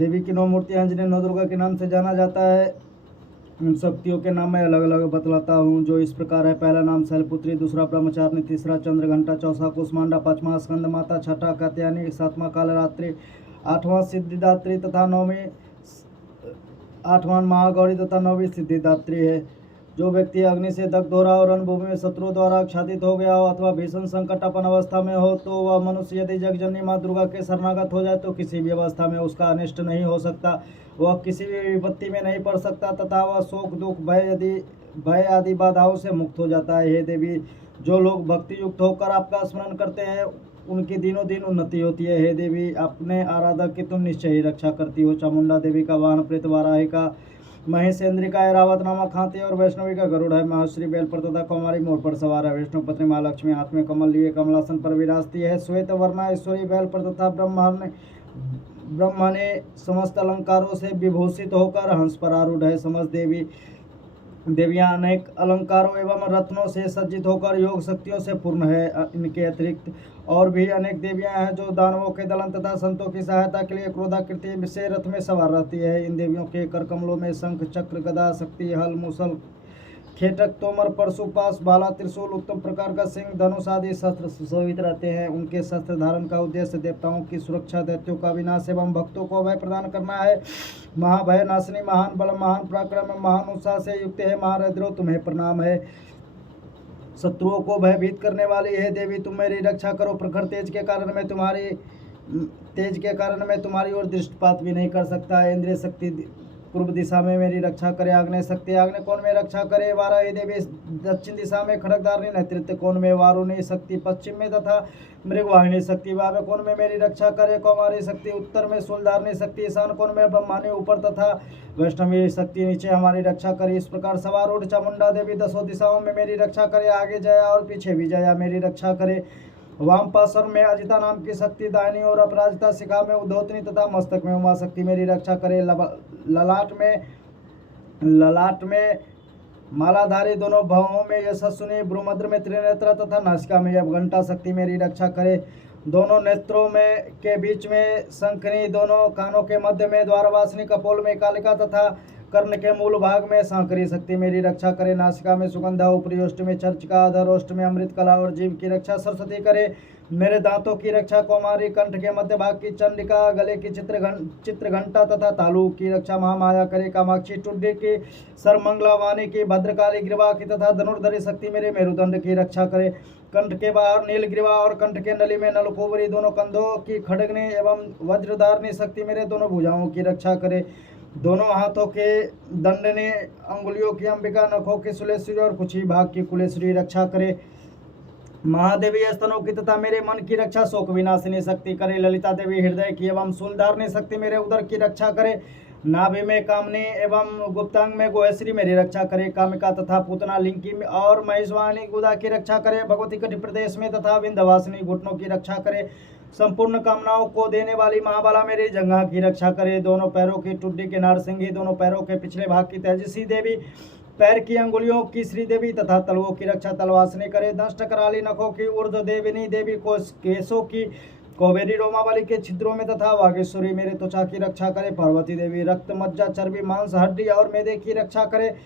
देवी की 9 मूर्तियाँ जिन्हें नौ दुर्गा के नाम से जाना जाता है, उन शक्तियों के नाम मैं अलग अलग बतलाता हूँ, जो इस प्रकार है। पहला नाम शैलपुत्री, दूसरा ब्रह्मचारिणी, तीसरा चंद्रघंटा, चौथा कुष्मांडा, पांचवा स्कंद माता, छठा कात्यायनी, सातवां कालरात्रि, आठवां सिद्धिदात्री तथा नौवीं आठवां महागौरी तथा नौवीं सिद्धिदात्री है। जो व्यक्ति अग्नि से दग्ध हो रहा और रणभूमि में शत्रुओं द्वारा आच्छादित हो गया हो अथवा भीषण संकटापन्न अवस्था में हो, तो वह मनुष्य यदि जगजननी माँ दुर्गा के शरणागत हो जाए तो किसी भी अवस्था में उसका अनिष्ट नहीं हो सकता, वह किसी भी विपत्ति में नहीं पड़ सकता तथा वह शोक दुख भय आदि बाधाओं से मुक्त हो जाता है। हे देवी, जो लोग भक्ति युक्त होकर आपका स्मरण करते हैं उनकी दिनों दिन उन्नति होती है। हे देवी, अपने आराधक की तुम निश्चय ही रक्षा करती हो। चामुंडा देवी का वाहन प्रेत वाराही का महेशेंद्र का ऐरावत नामक हाथी और वैष्णवी का गरुड़ है। महर्षि बेल पर तथा कुमारी मोर पर सवार है। वैष्णव पत्नी महालक्ष्मी हाथ में कमल लिए कमलासन पर विराजती है। श्वेत वर्णा ईश्वरी बैल पर तथा ब्रह्मा ने समस्त अलंकारों से विभूषित होकर हंस पर आरूढ़ है। समस्त देवियां अनेक अलंकारों एवं रत्नों से सज्जित होकर योग शक्तियों से पूर्ण है। इनके अतिरिक्त और भी अनेक देवियां हैं जो दानवों के दलन तथा संतों की सहायता के लिए क्रोधाकृति से रथ में सवार रहती है। इन देवियों के कर कमलों में शंख चक्र गदा शक्ति हल मुसल खेटक तोमर परशुपाश भाला त्रिशूल उत्तम प्रकार का सिंह धनुष आदि शस्त्र सुशोभित रहते हैं। उनके शस्त्र धारण का उद्देश्य देवताओं की सुरक्षा, दैत्यों का विनाश एवं भक्तों को अभय प्रदान करना है। महाभय नाशिनी, महान बल, महान पराक्रम, महान उत्साह से युक्त है। महारद्रो, तुम्हें प्रणाम है। शत्रुओं को भयभीत करने वाली है देवी, तुम मेरी रक्षा करो। प्रखर तेज के कारण मैं तुम्हारी ओर दृष्टिपात भी नहीं कर सकता। इंद्रिय शक्ति पूर्व दिशा में मेरी रक्षा करे। आग्नेय शक्ति आग्नेय कोण में रक्षा करे। वाराही देवी दक्षिण दिशा में खड़गधारिणी नेतृत्व कोण में, वारुणी शक्ति पश्चिम में तथा मृगवाहिनी शक्ति वायव्य कोण में मेरी रक्षा करे। कौमारी शक्ति उत्तर में, शूलधारिणी शक्ति ईशान कोण में, ब्रह्मानी ऊपर तथा वैष्णवी शक्ति नीचे हमारी रक्षा करे। इस प्रकार सवारूढ़ चामुंडा देवी दसों दिशाओं में मेरी रक्षा करे। आगे जया और पीछे भी जया मेरी रक्षा करे। वाम पार्श्व में अजिता नाम की शक्ति, दाहिनी और अपराजिता शिखा में उद्धोतनी तथा मस्तक में उमा शक्ति मेरी रक्षा करे। ललाट में मालाधारी, दोनों भवों में यशस्विनी, भ्रूमध्य में त्रिनेत्र तथा नासिका में यवघंटा शक्ति मेरी रक्षा करे। दोनों नेत्रों में के बीच में शंखनी, दोनों कानों के मध्य में द्वारवासिनी, कपोल में कालिका तथा कर्ण के मूल भाग में सांकरी शक्ति मेरी रक्षा करे। नासिका में सुगंधा, ऊपरी ओष्ठ में चर्चिका, अधर ओष्ठ में अमृत कला और जीव की रक्षा सरस्वती करे। मेरे दांतों की रक्षा कौमारी, कंठ के मध्य भाग की चंडिका, गले की चित्रघंटा तथा तालु की रक्षा महामाया करे। कामाक्षी, टुड्डी की, सर्वमंगला, वाणी की, भद्रकाली, ग्रीवा की तथा धनुर्धरी शक्ति मेरे मेरुदंड की रक्षा करे। कंठ के बाहर नीलग्रीवा और कंठ के नली में नलकुबरी, दोनों कंधों की खड़गनी एवं वज्रधारणी शक्ति मेरे दोनों भुजाओं की रक्षा करे। दोनों हाथों के दंडने, अंगुलियों की अंबिका, नखों की सुलेश्वरी और कुछ ही भाग की कुलेश्वरी रक्षा करे। महादेवी स्तनों की तथा मेरे मन की रक्षा शोक विनाशिनी शक्ति करे। ललिता देवी हृदय की एवं शूलधारणी शक्ति मेरे उदर की रक्षा करे। नाभि में कामनी एवं गुप्तांग में गोहेश्वरी मेरी रक्षा करे। कामिका तथा पूतना लिंकी में और महेशवाणी गुदा की रक्षा करे। भगवती कटि प्रदेश में तथा विंध्यवासिनी घुटनों की रक्षा करे। संपूर्ण कामनाओं को देने वाली महाबाला मेरी जंघा की रक्षा करे। दोनों पैरों की टुड्डी के नारसिंगी, दोनों पैरों के पिछले भाग की तेजस्वी देवी, पैर की अंगुलियों की श्रीदेवी तथा तलवों की रक्षा तलवासनी करे। दंष्ट कराली नखों की ऊर्ध्व देविनी देवी को केशों की कोबेरी रोमावली के छिद्रों में तथा वागेश्वरी मेरे त्वचा की रक्षा करे। पार्वती देवी रक्त, मज्जा, चर्बी, मांस, हड्डी और मेदे की रक्षा करे।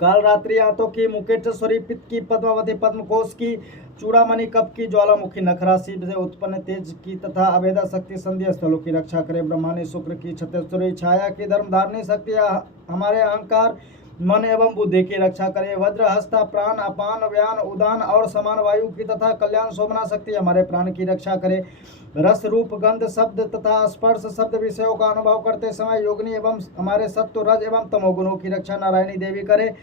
काल रात्रि आंतों की, मुकेटेश्वरी पित्त की, पद्मावती पद्मकोश की, चूड़ामणि कप की, ज्वालामुखी नखरासी से उत्पन्न तेज की तथा अभेदा शक्ति संध्या स्थलों की रक्षा करे। ब्रह्मानी शुक्र की, छतेश्वरी छाया की, धर्मधारणी शक्ति हमारे अहंकार, मन एवं बुद्धि की रक्षा करे। वज्र हस्ता, प्राण, अपान, व्यान, उदान और समान वायु की तथा कल्याण शोभना शक्ति हमारे प्राण की रक्षा करे। रस, रूप, गंध, शब्द तथा स्पर्श शब्द विषयों का अनुभव करते समय योगिनी एवं हमारे सत्व, रज एवं तमोगुणों की रक्षा नारायणी देवी करे।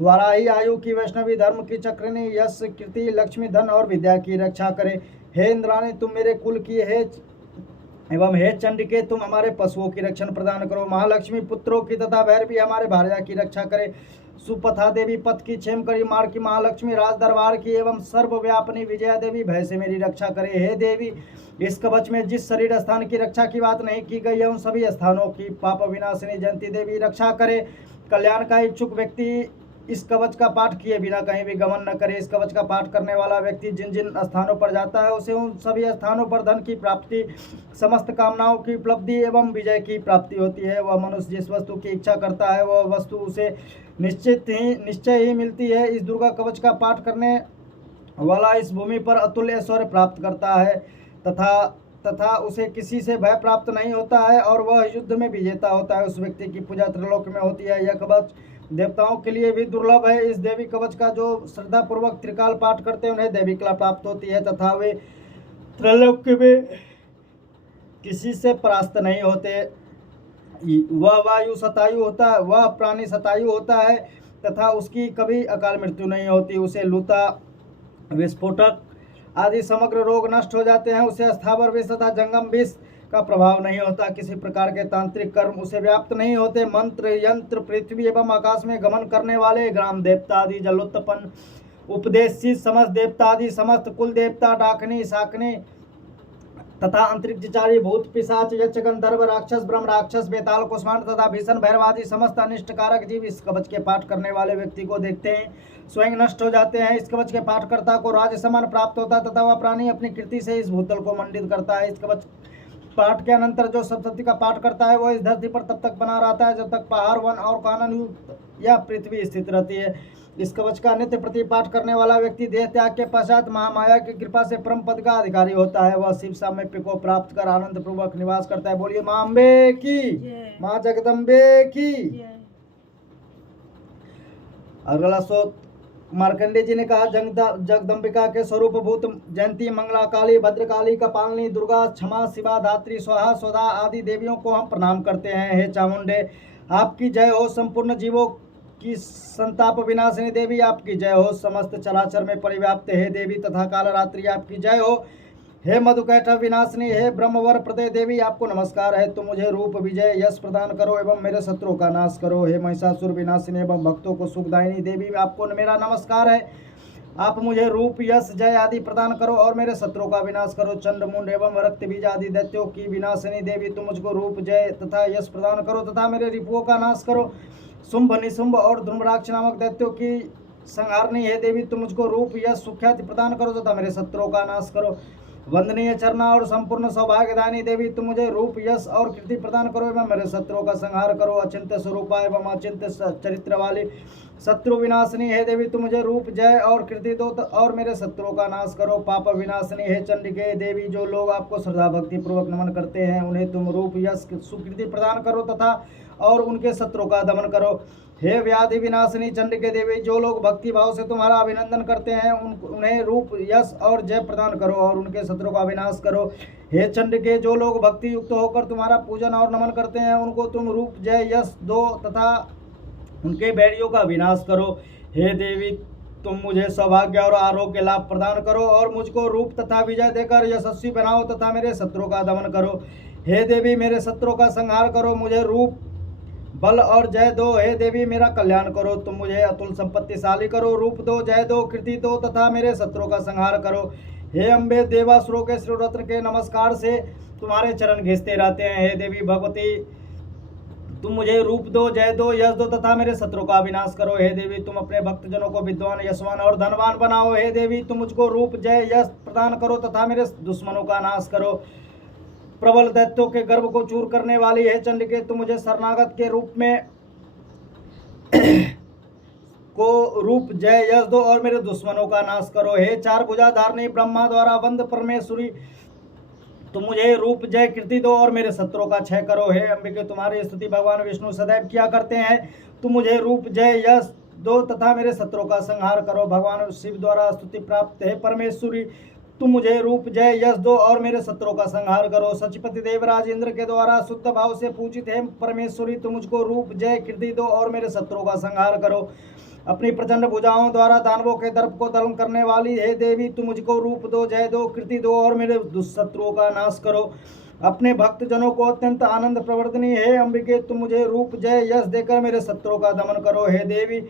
वाराही आयु की, वैष्णवी धर्म की, चक्रिणी यश, कीर्ति, लक्ष्मी, धन और विद्या की रक्षा करे। हे इंद्राणी, तुम मेरे कुल की एवं हे चंडिके, तुम हमारे पशुओं की रक्षण प्रदान करो। महालक्ष्मी पुत्रों की तथा भैरवी हमारे भार्या की रक्षा करे। सुपथा देवी पथ की, क्षेमकरी मार्ग की, महालक्ष्मी राज दरबार की एवं सर्वव्यापनी विजया देवी भय से मेरी रक्षा करे। हे देवी, इस कवच में जिस शरीर स्थान की रक्षा की बात नहीं की गई है उन सभी स्थानों की पाप विनाशिनी जयंती देवी रक्षा करे। कल्याण का इच्छुक व्यक्ति इस कवच का पाठ किए बिना कहीं भी गमन न करे। इस कवच का पाठ करने वाला व्यक्ति जिन जिन स्थानों पर जाता है उसे उन सभी स्थानों पर धन की प्राप्ति, समस्त कामनाओं की उपलब्धि एवं विजय की प्राप्ति होती है। वह मनुष्य जिस वस्तु की इच्छा करता है वह वस्तु उसे निश्चय ही मिलती है। इस दुर्गा कवच का पाठ करने वाला इस भूमि पर अतुल्य ऐश्वर्य प्राप्त करता है तथा उसे किसी से भय प्राप्त नहीं होता है और वह युद्ध में विजेता होता है। उस व्यक्ति की पूजा त्रिलोक में होती है। यह कवच देवताओं के लिए भी दुर्लभ है। इस देवी कवच का जो श्रद्धा पूर्वक त्रिकाल पाठ करते हैं उन्हें देवी कला प्राप्त होती है तथा वे त्रिलोक में किसी से परास्त नहीं होते। वह वायु शतायु होता है, वह प्राणी शतायु होता है तथा उसकी कभी अकाल मृत्यु नहीं होती। उसे लूता, विस्फोटक आदि समग्र रोग नष्ट हो जाते हैं। उसे स्थावर विष तथा जंगम विष का प्रभाव नहीं होता। किसी प्रकार के तांत्रिक कर्म उसे व्याप्त नहीं होते। मंत्र यंत्र पृथ्वी एवं आकाश में गमन करने वाले ग्राम देवता आदि, जलोत्पन्न उपदेशी समस्त देवता आदि, समस्त कुल देवता, डाकनी शाकनी तथा अंतरिक्षचारी भूत पिशाच यक्ष गंधर्व राक्षस ब्रह्म राक्षस बेताल कुष्मांड तथा भीषण भैरवादी समस्त अनिष्टकारक जीव इस कवच के पाठ करने वाले व्यक्ति को देखते हैं स्वयं नष्ट हो जाते हैं। इस कवच के पाठकर्ता को राज सम्मान प्राप्त होता है तथा वह प्राणी अपनी कृति से इस भूतल को मंडित करता है। इस कवच पाठ के अनंतर जो सप्तशती का पाठ करता है वह इस धरती पर तब तक बना रहता है जब तक पहाड़ वन और कानन युक्त या पृथ्वी स्थित रहती है। इस कवच का नित्य प्रति पाठ करने वाला व्यक्ति देह त्याग के पश्चात महामाया की कृपा से परम पद का अधिकारी होता है। वह शिव साम्य को प्राप्त कर आनंद पूर्वक निवास करता है। बोलिए मां अम्बे की, मां जगदम्बे की। अगला श्लोक मार्कंडे जी ने कहा, जगदम्बिका के स्वरूप भूत जयंती, मंगला काली, भद्रकाली, कपालिनी, दुर्गा, क्षमा, शिवा, धात्री, स्वाहा, स्वधा आदि देवियों को हम प्रणाम करते हैं। हे चामुंडे आपकी जय हो। संपूर्ण जीवों की संताप विनाशिनी देवी आपकी जय हो। समस्त चराचर में परिव्याप्त हे देवी तथा कालरात्रि आपकी जय हो। हे मधुकैटभ विनाशिनी, हे ब्रह्मवर प्रदय देवी आपको नमस्कार है। तुम मुझे रूप विजय यश प्रदान करो एवं मेरे शत्रुओं का नाश करो। हे महिषासुर विनाशिनी एवं भक्तों को सुखदायिनी देवी आपको मेरा नमस्कार है। आप मुझे रूप यश जय आदि प्रदान करो और मेरे शत्रुओं का विनाश करो। चंड मुंड एवं रक्त बीज आदि दैत्यों की विनाशिनी देवी तुम मुझको रूप जय तथा यश प्रदान करो तथा मेरे रिपुओं का नाश करो। शुंभ निशुंभ और धूम्राक्ष नामक दैत्यों की संहारनी है देवी तुम मुझको रूप यश सुख्याति प्रदान करो तथा मेरे शत्रुओं का नाश करो। वंदनीय चरना और संपूर्ण सौभाग्यदानी देवी तुम मुझे रूप यश और कीर्ति प्रदान करो एवं मेरे शत्रुओं का संहार करो। अचिंत्य स्वरूपा एवं अचिंत्य चरित्र वाली शत्रु विनाशिनी है देवी तुम मुझे रूप जय और कीर्ति दो और मेरे शत्रुओं का नाश करो। पाप विनाशिनी है चंडिके देवी जो लोग आपको श्रद्धा भक्ति पूर्वक नमन करते हैं उन्हें तुम रूप यश सुकृति प्रदान करो तथा और उनके शत्रुओं का दमन करो। हे व्याधि विनाशिनी चंडिके देवी जो लोग भक्ति भाव से तुम्हारा अभिनंदन करते हैं उन्हें रूप यश और जय प्रदान करो और उनके शत्रुओं का विनाश करो। हे चंडिके जो लोग भक्ति युक्त होकर तुम्हारा पूजन और नमन करते हैं उनको तुम रूप जय यश दो तथा उनके बैरियों का विनाश करो। हे देवी तुम मुझे सौभाग्य और आरोग्य लाभ प्रदान करो और मुझको रूप तथा विजय देकर यशस्वी बनाओ तथा मेरे शत्रुओं का दमन करो। हे देवी मेरे शत्रुओं का संहार करो मुझे रूप बल और जय दो। हे देवी मेरा कल्याण करो तुम मुझे अतुल संपत्तिशाली करो। रूप दो जय दो कीर्ति दो तथा मेरे शत्रुओं का संहार करो। हे अम्बे देवासुरों के श्री रत्न के नमस्कार से तुम्हारे चरण घिसते रहते हैं। हे देवी भगवती तुम मुझे रूप दो जय दो यश दो तथा मेरे शत्रुओं का विनाश करो। हे देवी तुम अपने भक्तजनों को विद्वान यशवान और धनवान बनाओ। हे देवी तुम मुझको रूप जय यश प्रदान करो तथा मेरे दुश्मनों का नाश करो। प्रबल दैत्यों के गर्भ को चूर करने वाली है चंडिके तुम मुझे शरणागत के रूप में को रूप जय यश दो और मेरे दुश्मनों का नाश करो। हे चार भुजाधारणी ब्रह्मा द्वारा वंद परमेश्वरी तुम मुझे रूप जय कीर्ति दो और मेरे शत्रुओं का क्षय करो। हे अंबिके तुम्हारी स्तुति भगवान विष्णु सदैव किया करते हैं। तुम मुझे रूप जय यश दो तथा मेरे शत्रुओं का संहार करो। भगवान शिव द्वारा स्तुति प्राप्त है परमेश्वरी तुम मुझे रूप जय यश दो और मेरे शत्रुओं का संहार करो। सचिपति देवराज इंद्र के द्वारा शुद्ध भाव से पूजित है परमेश्वरी तुम मुझको रूप जय कीर्ति दो और मेरे शत्रुओं का संहार करो। अपनी प्रचंड भुजाओं द्वारा दानवों के दर्प को दलन करने वाली हे देवी तुम मुझको रूप दो जय दो कीर्ति दो और मेरे दुष्शत्रुओं का नाश करो। अपने भक्त जनों को अत्यंत आनंद प्रवर्तनी हे अंबिके तुम मुझे रूप जय यश देकर मेरे शत्रुओं का दमन करो। हे देवी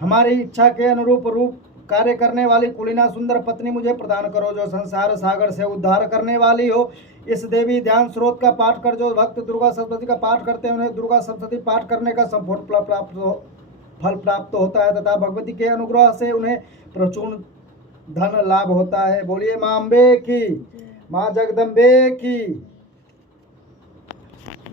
हमारी इच्छा के अनुरूप रूप कार्य करने वाली कुलीना सुंदर पत्नी मुझे प्रदान करो जो संसार सागर से उद्धार करने वाली हो। इस देवी ध्यान स्रोत का पाठ कर जो भक्त दुर्गा सप्तशती का पाठ करते हैं उन्हें दुर्गा सप्तशती पाठ करने का संपूर्ण फल प्राप्त हो। फल प्राप्त होता है तथा भगवती के अनुग्रह से उन्हें प्रचुर धन लाभ होता है। बोलिए माँ अम्बे की, माँ जगदम्बे की।